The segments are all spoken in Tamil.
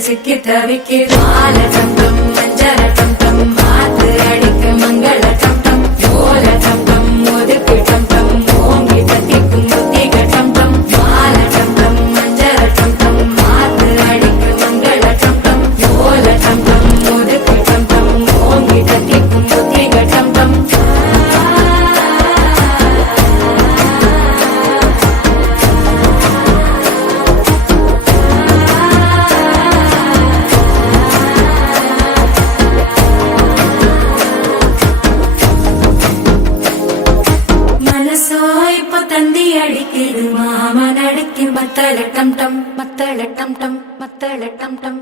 சிக்கி தவிக்கி மால டம் டம் மஞ்சர டம் டம் மாத்து அடிக்க மங்கள டம் டம் ஓல டம் டம் ஒதுக்கு டம் டம் ஓங்கி தட்டிக்கும் முத்திக டம் டம் மால டம் டம் மஞ்சர டம் டம் மாத்து அடிக்க மங்கள டம் டம் ஓல டம் டம் ஒதுக்கு டம் டம் ஓங்கி தட்டிக்கும் முத்திக டம் டம் தந்தி அடிக்குது மாமன் அடிக்கு மத்தள டம் டம் மத்தள டம் டம் மத்தள டம் டம்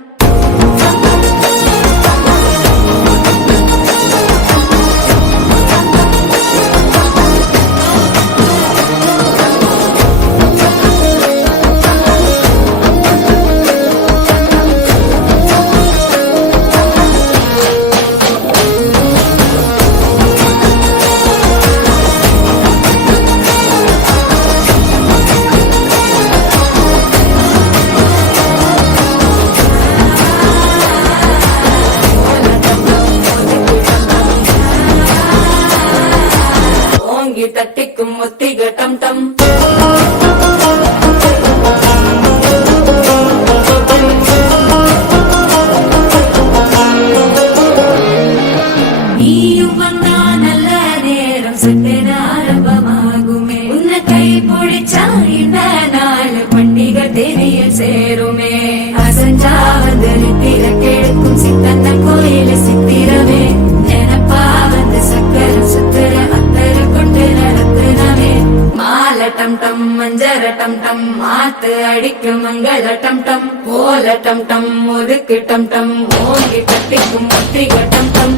தட்டிக்கும் முத்திக டம் டம் நீயும் வந்தா நல்ல நேரம் சட்டென ஆரம்பமாகுமே உன்னை கை பிடிச்சா இந்த நாள் பண்டிகை தேதியில் சேருமே அசஞ்சா வந்து திறக்கெடுக்கும் சித்தன்ன கோயில சித்திரமே நினப்பா வந்து சக்கர சுத்திர டம் டம் மஞ்சர டம் டம் மாத்து அடிக்க மங்கள டம் டம் ஓல டம் டம் ஒதுக்கு டம் டம் ஓங்கி கட்டிக்கும் முத்திக டம் டம்